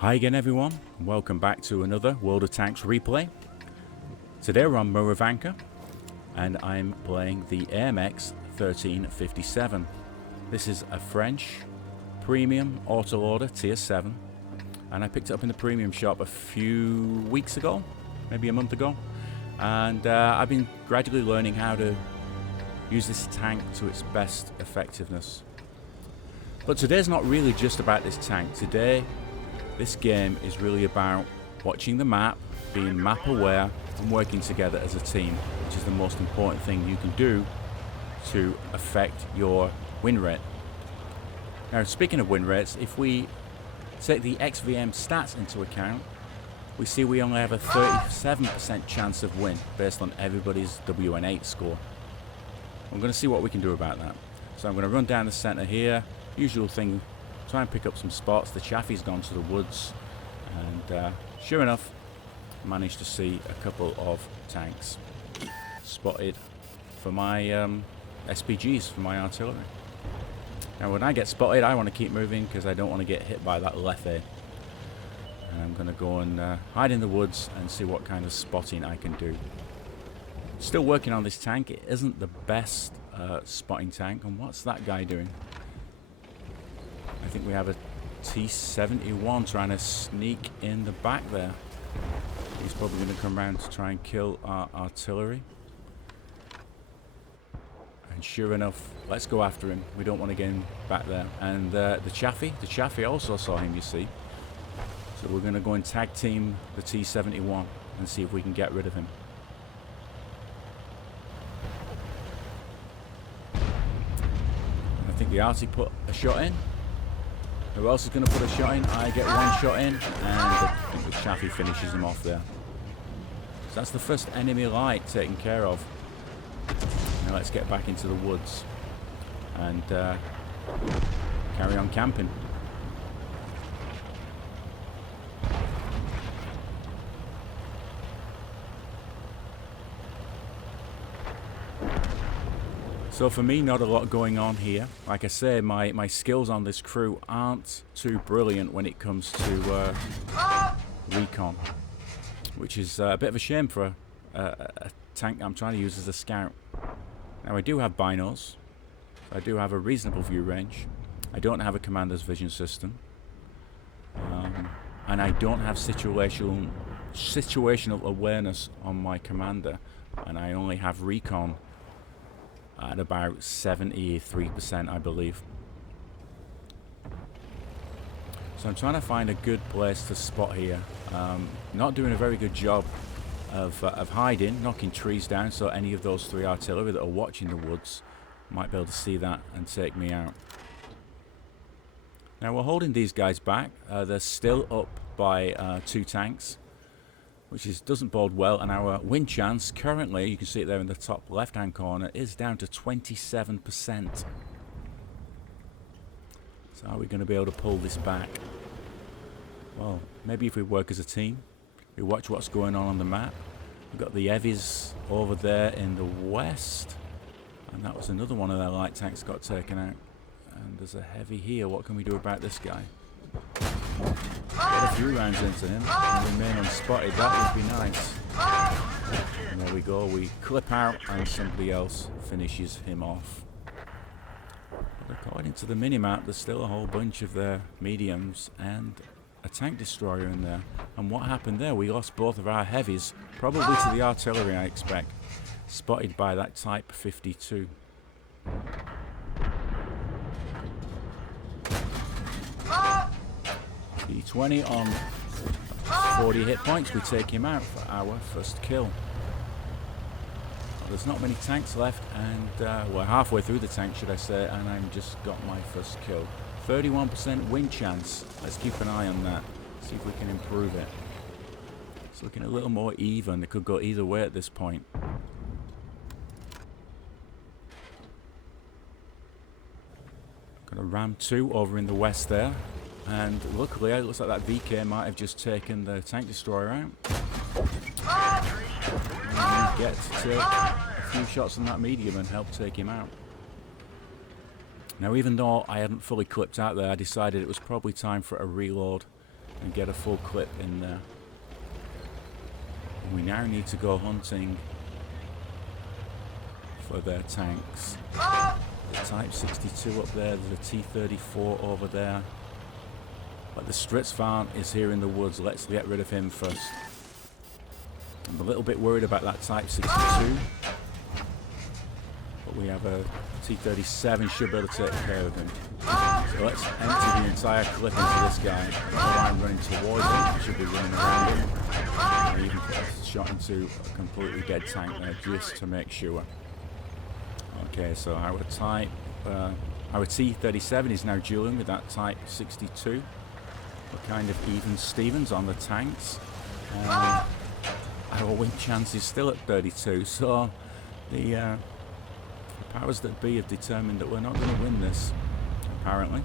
Hi again everyone, and welcome back to another World of Tanks replay. Today we're on Murovanka, and I'm playing the AMX1357. This is a French premium autoloader tier 7, and I picked it up in the premium shop a few weeks ago, maybe a month ago, and I've been gradually learning how to use this tank to its best effectiveness. But today's not really just about this tank. Today, this game is really about watching the map, being map aware, and working together as a team, which is the most important thing you can do to affect your win rate. Now, speaking of win rates, if we take the XVM stats into account, we see we only have a 37% chance of win based on everybody's WN8 score. I'm going to see what we can do about that. So I'm going to run down the center here, usual thing. Try and pick up some spots. The Chaffee's gone to the woods, and sure enough, managed to see a couple of tanks spotted for my SPGs, for my artillery. Now when I get spotted, I want to keep moving because I don't want to get hit by that leffe. And I'm going to go and hide in the woods and see what kind of spotting I can do. Still working on this tank. It isn't the best spotting tank. And what's that guy doing? I think we have a T-71 trying to sneak in the back there. He's probably going to come around to try and kill our artillery. And sure enough, let's go after him. We don't want to get him back there. And the Chaffee also saw him, you see. So we're going to go and tag team the T-71 and see if we can get rid of him. I think the Artie put a shot in. Who else is going to put a shot in? I get one shot in, and I think the Chaffee finishes him off there. So that's the first enemy light taken care of. Now let's get back into the woods and carry on camping. So for me, not a lot going on here. Like I say, my skills on this crew aren't too brilliant when it comes to recon, which is a bit of a shame for a tank I'm trying to use as a scout. Now I do have binos, so I do have a reasonable view range. I don't have a commander's vision system, and I don't have situational awareness on my commander, and I only have recon at about 73%, I believe. So I'm trying to find a good place to spot here. Not doing a very good job of hiding, knocking trees down, so any of those three artillery that are watching the woods might be able to see that and take me out. Now we're holding these guys back. They're still up by 2 tanks, which doesn't bode well, and our win chance currently, you can see it there in the top left hand corner, is down to 27%. So are we going to be able to pull this back? Well, maybe if we work as a team, we watch what's going on the map. We've got the Evies over there in the west, and that was another one of their light tanks got taken out. And there's a heavy here. What can we do about this guy? Get a few rounds into him and remain unspotted. That would be nice. And there we go. We clip out and somebody else finishes him off. But according to the minimap, there's still a whole bunch of their mediums and a tank destroyer in there. And what happened there? We lost both of our heavies, probably to the artillery, I expect. Spotted by that Type 52. T20 on 40 hit points, we take him out for our first kill. Well, there's not many tanks left, and we're halfway through the tank, should I say, and I've just got my first kill. 31% win chance. Let's keep an eye on that, see if we can improve it. It's looking a little more even. It could go either way at this point. Got a Ram 2 over in the west there. And luckily, it looks like that VK might have just taken the tank destroyer out. And we get to take a few shots on that medium and help take him out. Now, even though I hadn't fully clipped out there, I decided it was probably time for a reload. and get a full clip in there. And we now need to go hunting for their tanks. The Type 62 up there, there's a T-34 over there. But the Stritzvan is here in the woods. Let's get rid of him first. I'm a little bit worried about that Type 62. But we have a T-37 should be able to take care of him. So let's empty the entire clip into this guy. While I'm running towards him, I should be running around him. I even put a shot into a completely dead tank there just to make sure. Okay, so our T-37 is now dueling with that Type 62. We're kind of even Stevens on the tanks. Our win chance is still at 32, so the powers that be have determined that we're not going to win this, apparently.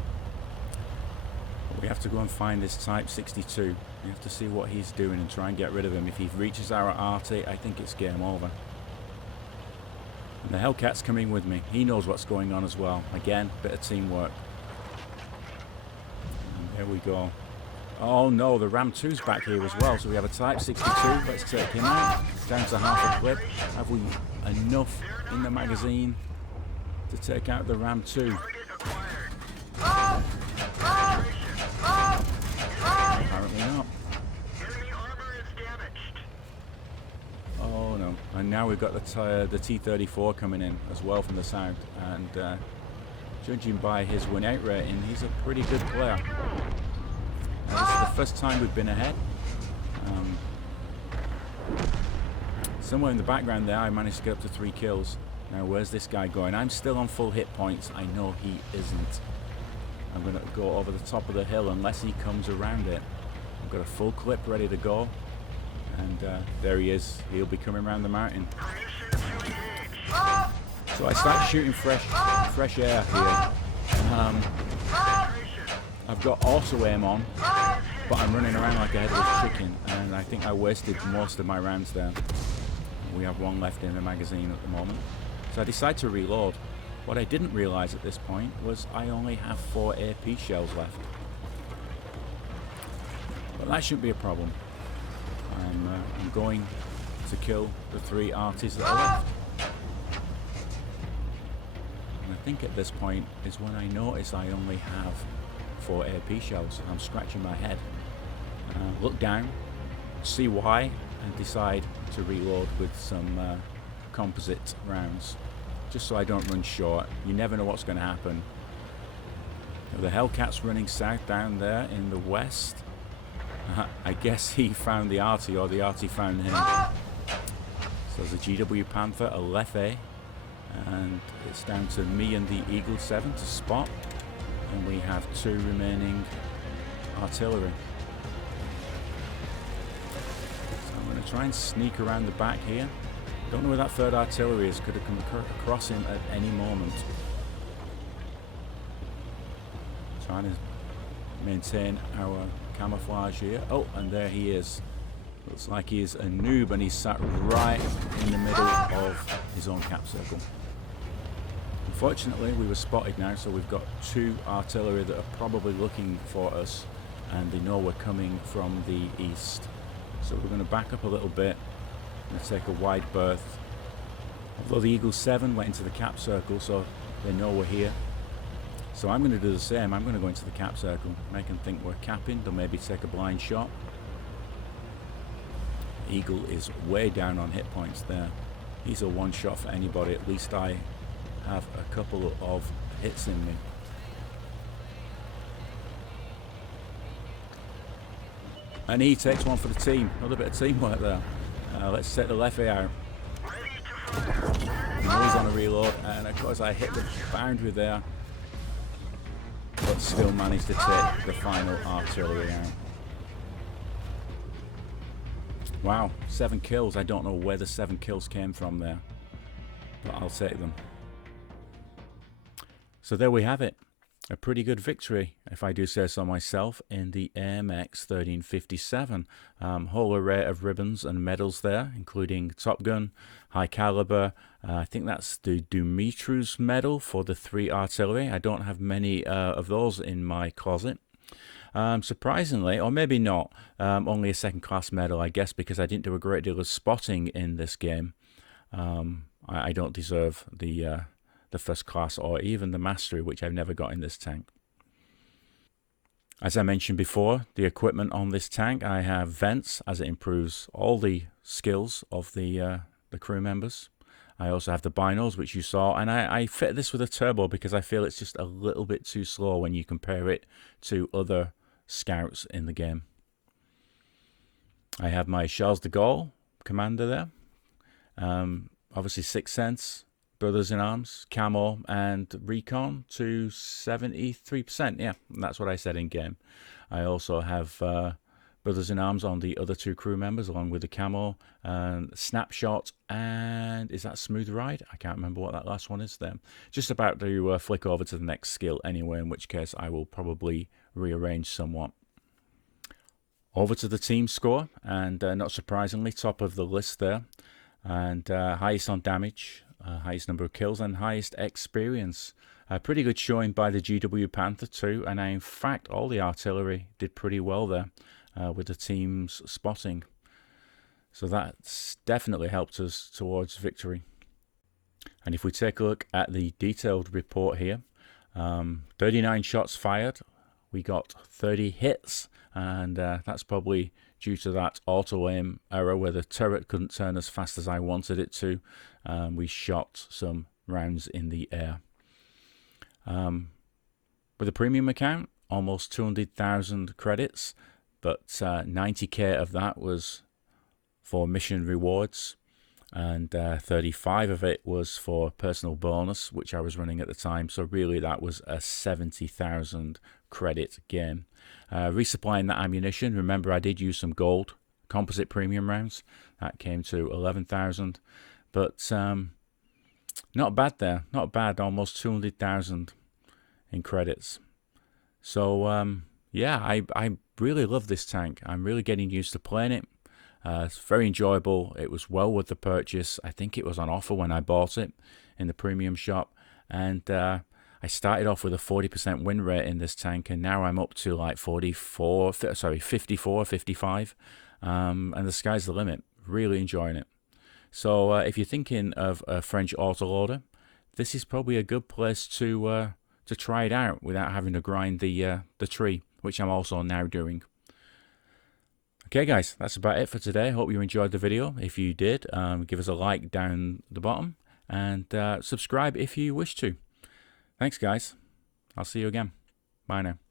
But we have to go and find this Type 62. We have to see what he's doing and try and get rid of him. If he reaches our RT, I think it's game over. And the Hellcat's coming with me. He knows what's going on as well. Again, bit of teamwork. And there we go. Oh no, the Ram 2's back here as well. So we have a Type 62. Let's take him out. Down to half a clip. Have we enough in the magazine to take out the Ram 2? Apparently not. Oh no. And now we've got the T-34 coming in as well from the south. And judging by his win-out rating, he's a pretty good player. This is the first time we've been ahead. Somewhere in the background there I managed to get up to 3 kills. Now where's this guy going? I'm still on full hit points. I know he isn't. I'm going to go over the top of the hill unless he comes around it. I've got a full clip ready to go. And there he is. He'll be coming around the mountain. So I start shooting fresh air here. I've got auto aim on, but I'm running around like a headless chicken, and I think I wasted most of my rounds there. We have 1 left in the magazine at the moment. So I decide to reload. What I didn't realize at this point was I only have 4 AP shells left. But that shouldn't be a problem. I'm going to kill the 3 arties that are left. And I think at this point is when I notice I only have 4 AP shells. I'm scratching my head. Look down, see why, and decide to reload with some composite rounds, just so I don't run short. You never know what's going to happen. The Hellcat's running south down there in the west. I guess he found the RT, or the RT found him. So there's a GW Panther, a Leffe, and it's down to me and the Eagle 7 to spot. And we have 2 remaining artillery. So I'm going to try and sneak around the back here. Don't know where that 3rd artillery is. Could have come across him at any moment. Trying to maintain our camouflage here. Oh, and there he is. Looks like he is a noob, and he's sat right in the middle of his own cap circle. Unfortunately, we were spotted now, so we've got 2 artillery that are probably looking for us, and they know we're coming from the east. So we're going to back up a little bit and take a wide berth. Although the Eagle 7 went into the cap circle, so they know we're here. So I'm going to do the same. I'm going to go into the cap circle, make them think we're capping. They'll maybe take a blind shot. Eagle is way down on hit points there. He's a 1 shot for anybody. At least I have a couple of hits in me. And he takes 1 for the team. Another bit of teamwork there. Let's set the Leffe out. He's on a reload, and of course I hit the boundary there, but still managed to take the final artillery out. Wow, 7 kills. I don't know where the 7 kills came from there, but I'll take them. So there we have it. A pretty good victory, if I do say so myself, in the AMX1357. Whole array of ribbons and medals there, including Top Gun, High Caliber. I think that's the Dumitri's medal for the 3 artillery. I don't have many of those in my closet. Surprisingly, or maybe not, only a second class medal, I guess, because I didn't do a great deal of spotting in this game. I don't deserve the first class or even the mastery, which I've never got in this tank. As I mentioned before, the equipment on this tank, I have vents, as it improves all the skills of the crew members. I also have the binos, which you saw, and I fit this with a turbo because I feel it's just a little bit too slow when you compare it to other scouts in the game. I have my Charles de Gaulle commander there. Obviously 6th Sense, Brothers in Arms, Camo, and Recon to 73%. Yeah, that's what I said in game. I also have Brothers in Arms on the other 2 crew members, along with the Camo, Snapshot, and is that Smooth Ride? I can't remember what that last one is there. Just about to flick over to the next skill anyway, in which case I will probably rearrange somewhat. Over to the team score, and not surprisingly, top of the list there, and highest on damage, highest number of kills, and highest experience. A pretty good showing by the GW Panther too, and in fact all the artillery did pretty well there with the team's spotting. So that's definitely helped us towards victory. And if we take a look at the detailed report here, 39 shots fired, we got 30 hits, and that's probably due to that auto aim error where the turret couldn't turn as fast as I wanted it to. We shot some rounds in the air. With a premium account, almost 200,000 credits, but 90k of that was for mission rewards, and 35 of it was for personal bonus, which I was running at the time. So really that was a 70,000 credit game. Resupplying that ammunition, remember I did use some gold composite premium rounds. That came to 11,000, but not bad there, not bad, almost 200,000 in credits. So yeah, I really love this tank. I'm really getting used to playing it. It's very enjoyable. It was well worth the purchase. I think it was on offer when I bought it in the premium shop, and I started off with a 40% win rate in this tank, and now I'm up to like 54, 55, and the sky's the limit. Really enjoying it. So if you're thinking of a French autoloader, this is probably a good place to try it out without having to grind the tree, which I'm also now doing. Okay guys, that's about it for today. Hope you enjoyed the video. If you did, give us a like down the bottom, and subscribe if you wish to. Thanks guys. I'll see you again. Bye now.